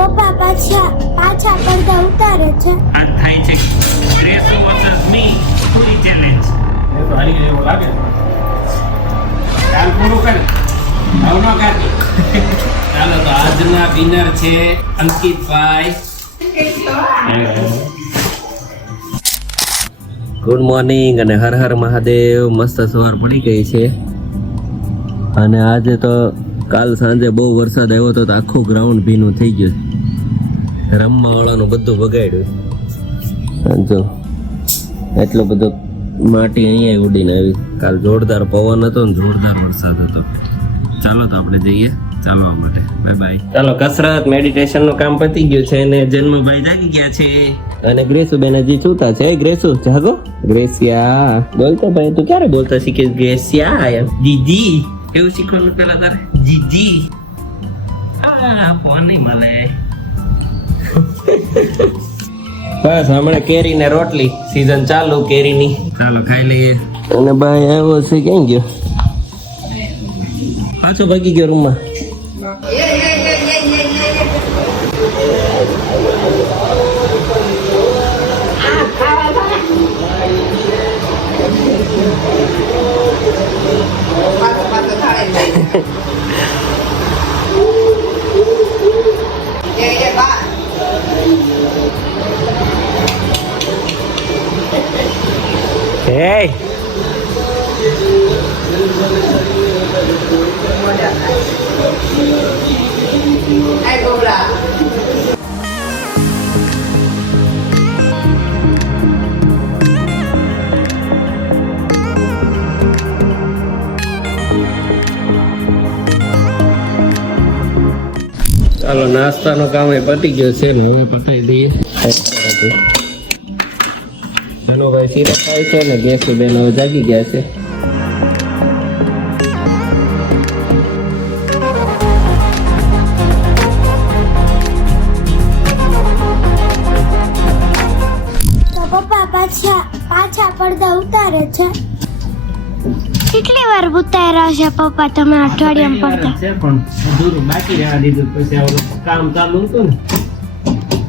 પપ્પા પાછા પડદા ઉતારે છે. આ થાય છે ગ્રેસો વર્સસ મી પૂરી ચેલેન્જ. એ તો હારી ગયો એવું લાગે. કામ પૂરું કર. આવ ન કાઢી. ચાલો તો આજના વિનર છે અંકિતભાઈ. ગુડ મોર્નિંગ અને હર હર મહાદેવ. મસ્ત સવાર પડી ગઈ છે અને આજે તો કાલ સાંજે બહુ વરસાદ આવ્યો તો આખું ગ્રાઉન્ડ ભીનું થઈ ગયું. રમવા વાળાનું બધું બગાડ્યું. જો એટલો બધો માટી અહીંયા ઉડીને આવી. કાલ જોરદાર પવન હતો ને જોરદાર વરસાદ હતો. ચાલો તો આપણે જઈએ ચાલવા માટે. Bye bye. ચાલો કસરત મેડિટેશન નું કામ પતી ગયું છે અને જન્મભાઈ જાગી ગયા છે અને ગ્રેસુ બેન હજી સૂતા છે. ગ્રેસુ જાગો. ગ્રેસિયા બોલતો ભાઈ. તું ક્યારે બોલતા શીખીશ? ગ્રેસિયા એમ દીદી એવું શીખવાનું પેલા તારે. દીદી આ ફોન નહીં મળે. બસ હમણાં કેરી ને રોટલી સીઝન ચાલુ કેરીની. ચાલો ખાઈ લઈએ. અને ભાઈ આવ્યો છે ક્યાં ગયો? પાછો ભાગી ગયો રૂમમાં. Hey. Hai Cobra. ચાલો નાસ્તાનો કામ એ પતી ગયો છે ને હવે પતાવી દઈએ. ચલો ભાઈ સીરા ખાય છે ને ગેસ બેન હવે જાગી ગયા છે. તો પપ્પા પાછા પડદા ઉતારે છે. કેટલી વાર ઉતાર્યા છે પપ્પા તમે અઠવાડિયામાં પડદા? છે પણ અધૂરું બાકી રહેવા દીધું. પછી આવડું કામ ચાલુ હતું ને.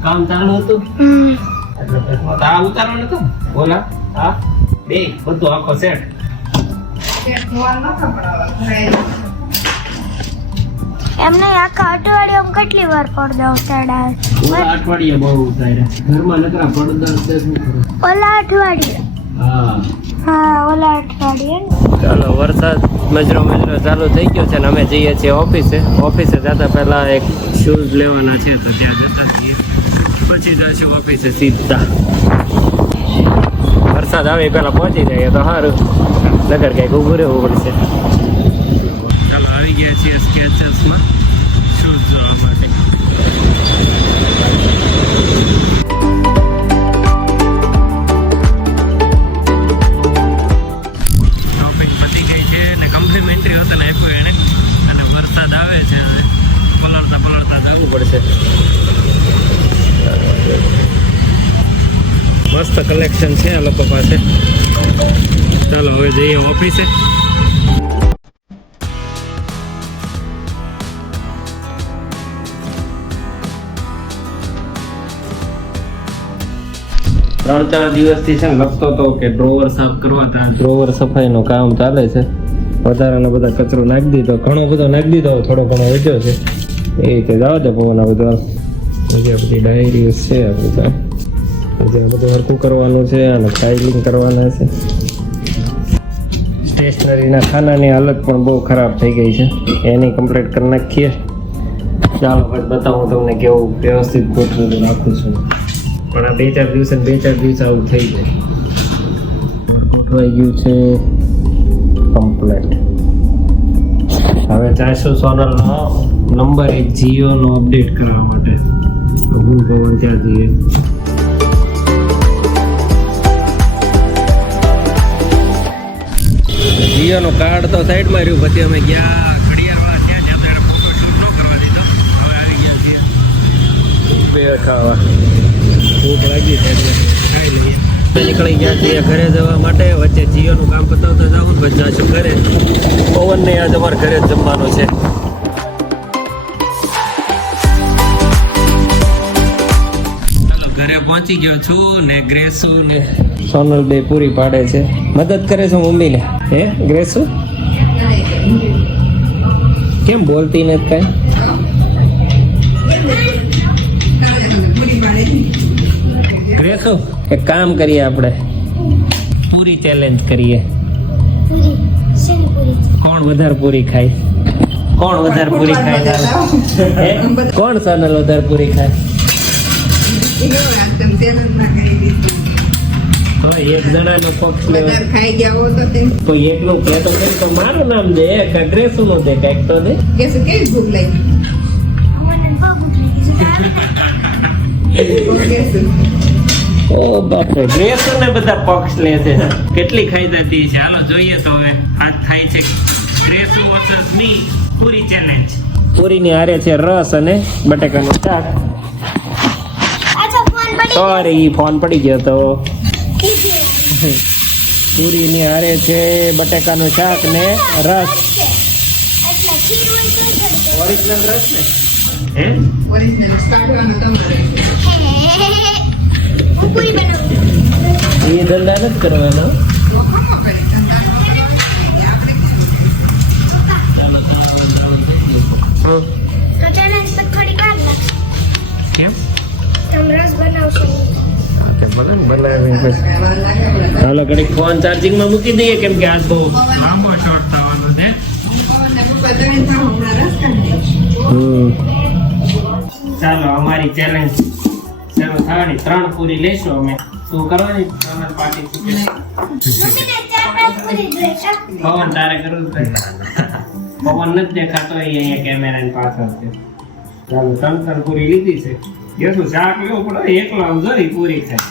કામ ચાલુ હતું એટલે પછી આ ઉતારવાનું હતું. બોલા હા બે બધું આખો સેટ. એમને આખા અઠવાડિયામાં કેટલી વાર પડદા ઉતાર્યા? પૂરા અઠવાડિયે બહુ ઉતાર્યા. ઘરમાં નકરા પડદા છે શું કરું? ઓલા અઠવાડિયે. હા ઓલા અઠવાડિયે. ચાલો વરસાદ મજરો ચાલુ થઈ ગયો છે ને અમે જઈએ છીએ ઓફિસે. ઓફિસે જતા પહેલા એક શૂઝ લેવાના છે તો ત્યાં જતા જઈએ પછી જઈશું ઓફિસે સીધા. વરસાદ આવે પહેલા પહોંચી જાય તો સારું. નગર કંઈક ઊભું રહેવું પડશે. ચાલો આવી ગયા છીએ સ્કેચર્સમાં શૂઝ જોવા માટે. કોમ્પ્લિમેન્ટરી હતો ને આપ્યો એને. અને વરસાદ આવે છે પલળતા જવું પડશે. મસ્ત કલેક્શન છે આ લોકો પાસે. ચાલો હવે જઈએ ઓફિસે. ત્રણ ચાર દિવસથી છે ને લખતો હતો કે ડ્રોવર સાફ કરવા. ત્યાં ડ્રોવર સફાઈનું કામ ચાલે છે. વધારાનો બધા કચરો નાખી દીધો. ઘણો બધો નાખી દીધો. થોડો ઘણો વધ્યો છે એ રીતે જવા દે. પવન બધા બીજા બધી ડાયરીઓ છે આ બધા. બીજા બધું હરખું કરવાનું છે અને ફાઇલિંગ કરવાના છે. સ્ટેશનરીના ખાનાની હાલત પણ બહુ ખરાબ થઈ ગઈ છે. એની કમ્પ્લીટ કરી નાખીએ. ચાલો પછી બતાવું તમને કેવું વ્યવસ્થિત ગોઠવેલું રાખું છું. પણ આ બે ચાર દિવસ આવું થઈ જાય. ગોઠવાઈ ગયું છે કમ્પ્લીટ. હવે ચારસો સોનલનો નંબર એક જીઓનો અપડેટ કરવા માટે હું ભવન ત્યાં જઈએ. જીઓનું કાર્ડ તો સાઈડમાં રહ્યું. પછી અમે ગયા ઘડિયાળવાળા ત્યાં જ્યાં તો એને ફોટો શૂટ ન કરવા દીધો. હવે આવી ગયા છીએ બે ખાવા. ભૂખ લાગી છે એટલે ખાઈ લઈએ. નીકળી ગયા છીએ ઘરે જવા માટે. વચ્ચે જીઓનું કામ પતાવતા જાઉં પછી જાશું ઘરે. પવનને આજ અમારે ઘરે જ જમવાનું છે. પહોંચી ગયો છું ને ગ્રેસુ ને સોનલ બે પૂરી પાડે છે. મદદ કરે છે મમ્મીને. હે ગ્રેસુ કેમ બોલતી નથી કઈ? ગ્રેસુ એક કામ કરીએ આપણે, પૂરી ચેલેન્જ કરીએ. પૂરી શેની પૂરી? કોણ વધારે પૂરી ખાય? કોણ વધારે પૂરી ખાય? હે? કોણ સોનલ વધારે પૂરી ખાય? તો એક જણાનો પક્ષ લેવો. ખાઈ ગયા હો તો કોઈ એકનું કહેતો નહીં તો મારું નામ દે કે ગ્રેસુ નું દે, કઈક તો દે. કેવી ભૂખ લાગી? મને બહુ ભૂખ લાગી છે. ઓ બાપરે, ગ્રેસુ ને બધા પક્ષ લે છે. કેટલી ખાઈ જતી છે? હાલો જોઈએ તો હવે. આજ થાય છે ગ્રેસુ વર્સસ મી પૂરી ચેલેન્જ. પૂરીની હારે છે રસ અને બટેકાનું શાક. અચ્છા ફોન પડી સોરી, ફોન પડી ગયો તો. ગયો. પૂરીની હારે છે બટેકાનું શાક ને રસ. એટલે ખીર હોય તો થોડી ઓરિજિનલ રસ ને? હે? ઓરિજિનલ કાઢવાનો તમારે. હું પૂરી બનાવું. એ ધંધા નથી કરવાનો. તો ખમો કરી ધંધા ન કરવાનો. આપણે ચાલો તો ચેલેન્જ પર થોડી વાર લાગશે. કેમ? તમે રસ બનાવશો. હાલો ઘડીક ફોન ચાર્જિંગમાં મૂકી દઈએ, કેમ કે આજ બહુ લાંબો શોર્ટ થવાનો છે. ચાલો અમારી ચેલેન્જ શરૂ થવાની. 3 પૂરી લેશું અમે. શું કરવાની? પાર્ટિસિપેટ. મમ્મીને 4-5 પૂરી જોઈએ. પવન તારે કરવું છે. પવન નથી દેખાતો, એ અહીંયા કેમેરાની પાછળ છે. ચાલો 3 પૂરી લીધી છે. જેટલું શાક લેવું પડે એકલો આમ જોઈ પૂરી થાય.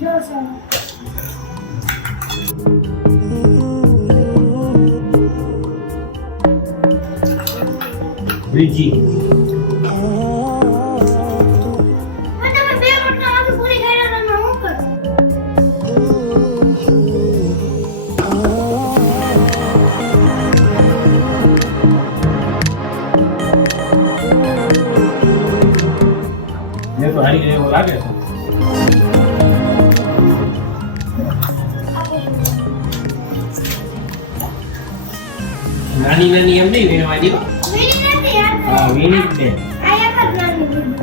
જો સર બીજી તમે બે રોટલા આખી પૂરી કર્યા તમે શું કરો? એ તો હારી ગયો એવું લાગે છે. નાની નાની એમ નહીં વેણવાની. વીણી નથી યાર. હા વીણી જ છે. આ એક જ નાની વીણી.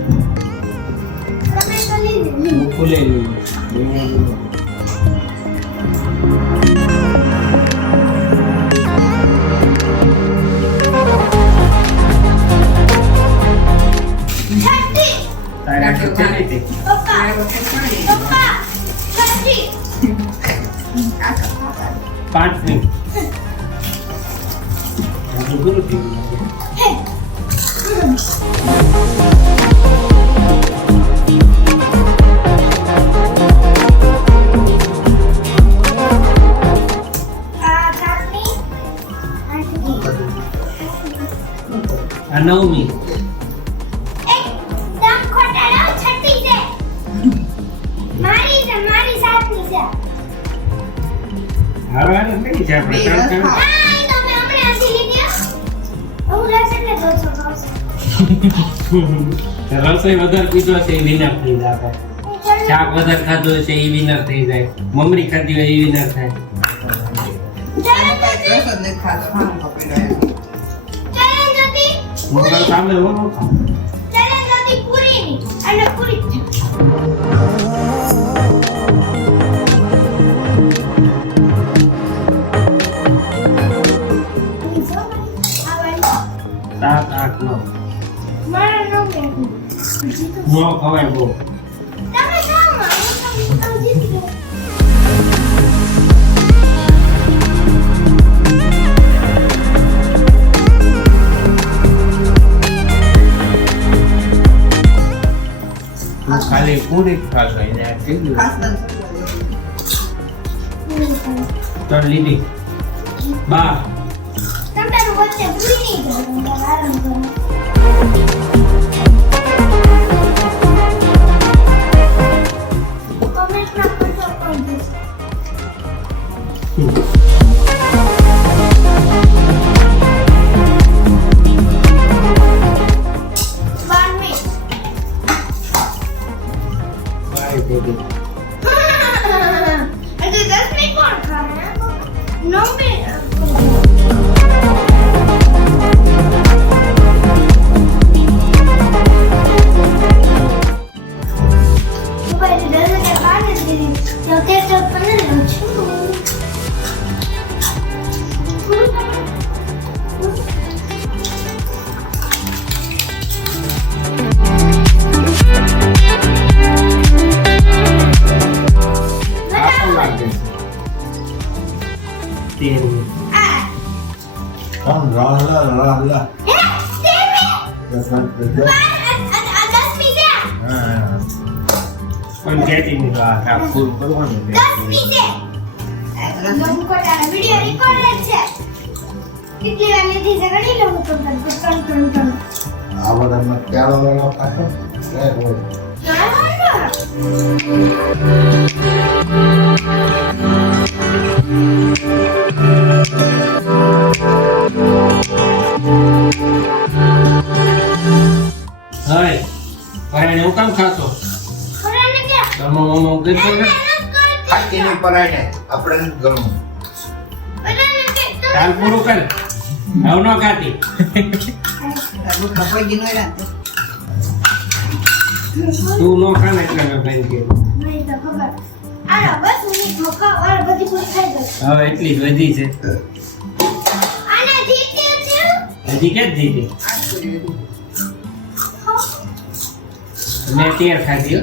તમે તો લીધી. ફૂલેલી. છઠ્ઠી. તારા કેટલી હતી? પપ્પા પપ્પા છઠ્ઠી. 5ની. હજુ પૂરું થઈ ગયું. હે. આ કાપની આઠમી. આ 9મી. એકદમ ખોટાડો છઠ્ઠી છે. મારી સાતમી છે. હારો હારો થઈ છે આપણે. બે રસ 3 ખાઓ. હા એ તો મેં હમણાં હસી લીધી. હું રસ એટલે દોસો ખાવશે. રસોઈ વધારે પીધો છે એ વિનર થઈ જાય. શાક વધારે ખાધું છે એ વિનર થઈ જાય. મમરી ખાધી હોય એ વિનર થાય. ચેલેન્જ રસ જ નથી ખાતો. ખાવાનું પકડ્યો. હતી હું તો સામે હું ન ખાઉં. ચેલેન્જ હતી પૂરીની અને પૂરી જ છે. સાત આઠ નવ. મારા નો મેં નો ખવાય બહુ. તમે ખાઓ માં હું જીતી ગયો. ખાલી પૂરી જ ખાશો એને આ કીધું. ખાસ નથી. ત્રણ લીધી. 12. તમે તો વચ્ચે પૂરી નહીં કરો તમે આરામ કરો. કોમેન્ટમાં પૂછો કોણ જીતશે. બારમી. પણ કહેતી નહીં તો આ કાપ પૂરું કરવાનું છે. વિડિયો રેકોર્ડ છે. કેટલી વાર લીધી છે ગણી લઉં તો ત્રણ. હાય ભાઈ હું કામ ખાતો ખરાને કે મમ્મા ઉગી ને હાથીનું પરાઠે આપણે ગણું ખરાને કે કાલ પૂરું કર હવે ન ખાતી તારું કપાઈ ગયું હોય તું નો ખાને એટલે મેં ભાઈ કીધું નહીં તો ખબર આનો બસ હું ધોકા ઓર બધી પૂરી થઈ ગઈ હવે એટલી જ વધી છે આને જીત્યો છે હજી ક્યાં જ જીતી મેં 13 ખાધી હો.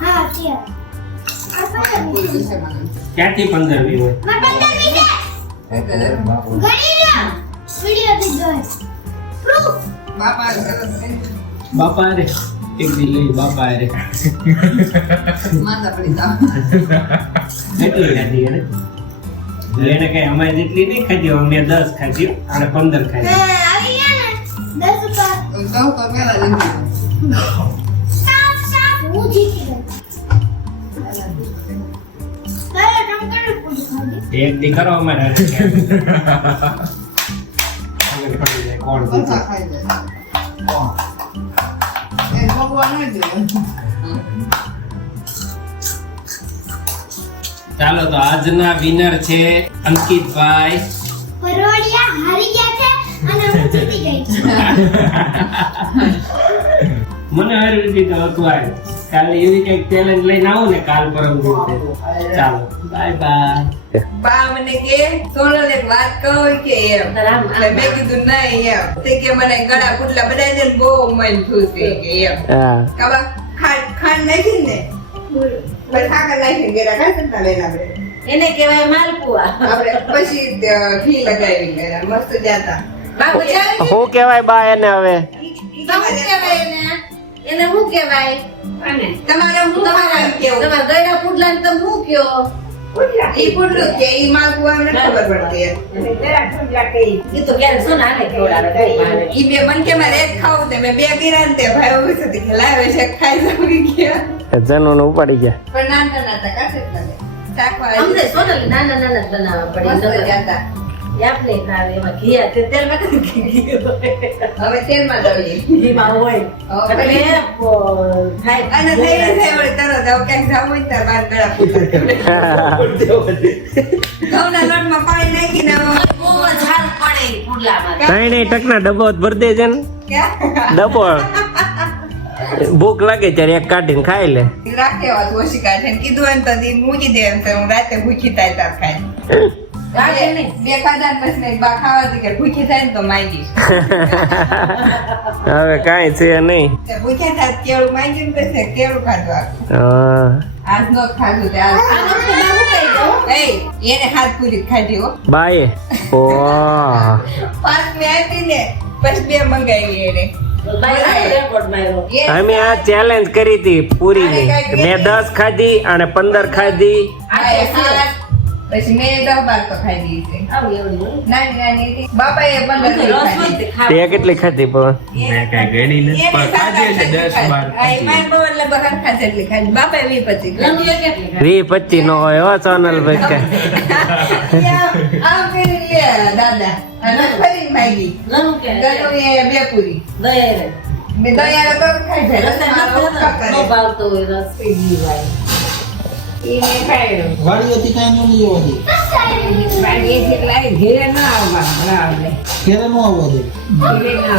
હા ચિયા આ પણ ક્યાંથી 15 વી હોય મેં બંદર લીધે ગણી લો વિડિયો થી જોઈ પ્રૂફ બાપા સરસ છે. બાપા રે એક દી લઈ બાપા રે માંદા પડી જાવ. એટલી ખાધી એને એને કઈ અમારી જેટલી નહીં ખાધી અમે 10 ખાધી અને 15 ખાધી આવી ગયા ને 10 ઉપર તો પેલા લીધું. સાફ હું જીતી ગઈ તારે ટંકણ પૂરી ખાધી એક દી કરો અમારે હારે કોણ બધા જીતે? ખાઈ જાય. એ ભગવાન જ જોઈએ. ચાલો તો આજના વિનર છે અંકિતભાઈ પરવડિયા હારી ગયા છે અને હું જીતી ગઈ છું મને હારી દીધું હતું આ કાલે એવી કઈક ચેલેન્જ લઈને આવું ને કાલ પરમ દિવસે ચાલો બાય બાય બા મને કે સોનલ એક વાત કહું કે એમ એટલે મેં કીધું નહીં એમ તે કે મને ગળા પુટલા બધા છે ને બહુ મન થયું છે કે એમ કાબા ખાંડ નાખી ને પછી સાકર નાખીને ગેરા ખાતા લેના આપણે એને કહેવાય માલપુઆ. આપણે પછી ઘી લગાવી ગયા મસ્ત જાતા બાપુ ચાલે કે શું કહેવાય બા એને હવે તો શું કહેવાય એને? એને શું કહેવાય? તમારે હું તમારે કેવું તમારા ગળા પુડલા ને તમે શું કયો? ઈ પુટલું કે ઈ માલપુઆ મને ખબર પડતી ઈ તો ક્યારે સોના આને ખવડાવે કઈ ભાવે. ઈ બે મન કે મારે એક ખાવું તે મેં બે ગીરા ને તે ભાઈ ઉભી હતી કે લાવે છે ખાઈ જવું ગયા જનોને ઉપાડી ગયા પણ નાના નાના કાશે લાગે શાકવા અમને સોનલ નાના નાના જ બનાવવા પડે. મસ્ત નકર જાતા આપણે ખાવે એમાં ઘી આ તે તેલમાં નથી ઘી હોય. હવે તેલમાં દઈએ ઘીમાં હોય હવે એટલે થાય. અને થઈ જાય વળી તરત હવે ક્યાંક જાવું હોય ત્યારે બાર ગળા ફૂટતા ઘઉંના લોટમાં પાણી નાખીને હવે બહુ જ સારું પડે ઈ પુડલામાં. ત્રણે ટકના ડબ્બો ભરી દેજે ને ક્યાં ડબ્બો ભૂખ લાગે ત્યારે એક કાઢીને ખાઈ લે રાખે વાત ઓછી કાઢે ને કીધું એમ તો દી મૂકી દે એમ તો હું રાતે ભૂખી થાય તાર ખાય રાખે નહીં. બે ખાધા ને પછી મેં બા ખાવાથી કે ભૂખી થાય ને તો માંગીશ હવે કાંઈ છે નહીં તે ભૂખ્યા થાય તો કેળું માંગી ને પછી કેળું ખાધું આખું હા આજ નો ખાધું તે આજ આ વખતે બા શું કહી દઉં? એય, એને હાથ પૂરી ખાધી હો બાએ ઓહ પાંચ મેં આપી ને પછી બે મંગાવી એને બાઈ આખો રેકોર્ડ માર્યો. અમે આ ચેલેન્જ કરી હતી પૂરીની મેં 10 ખાધી અને 15 ખાધી પછી મેં 10-12 તો ખાઈ દીધી છે આવું એવું હોય. નાની નાની હતી. બાપાએ 15 રસ હોય ખાધી તે ખાવ. તે કેટલી ખાધી પણ મેં કાંઈ ગણી નથી એને પણ ખાધી હશે 10 12 ખાધી. મારી બહુ લગભગ હરખા જેટલી ખાધી બાપાએ 20-25 ખાધી. ગમે કેટલી ખાવ. 20-25 નો હોય હો સોનલભાઈ કે આમ કરી લે દાદા અને ફરી માંગી ઘણું કે ગણું એ બે પૂરી દયા રે. મેં દયા તો ખાઈ જાય રસ્તા મારો નથી ઉપકાર કરે. નો ભાવતો હોય રસ પી દીવાય. ઈ મેં ખાઈ વાડીઓથી કાંઈ ન લીધો હતી. વાડી જેટલા ઘેરે ના આવવા બરાબર ઘેરે ન આવવો દે.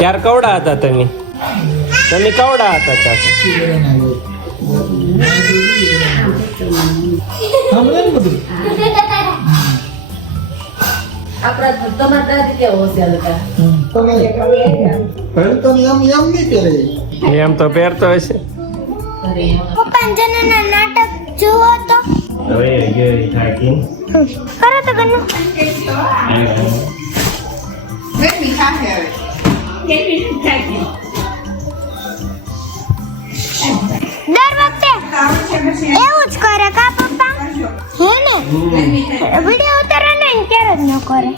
ચાર કવડા હતા તમે કવડા હતા ચાર ઘેરે ના આવવો. સાંભળે ને બધું? આપણા તમારા દાદી કેવા હોશિયાર હતા. તમે પહેલું તો એમ નહીં પહેરે. એમ તો પહેરતો હશે અરે પપ્પા જનના નાટક જુઓ તો હવે ગઈ થાકી કરો તો ગન્નુ ગરમી ખાશે હવે દર વખતે એવું જ કરે કા પપ્પા હે ને વિડિયો ઉતારવાનો ને ક્યારે જ ન કરે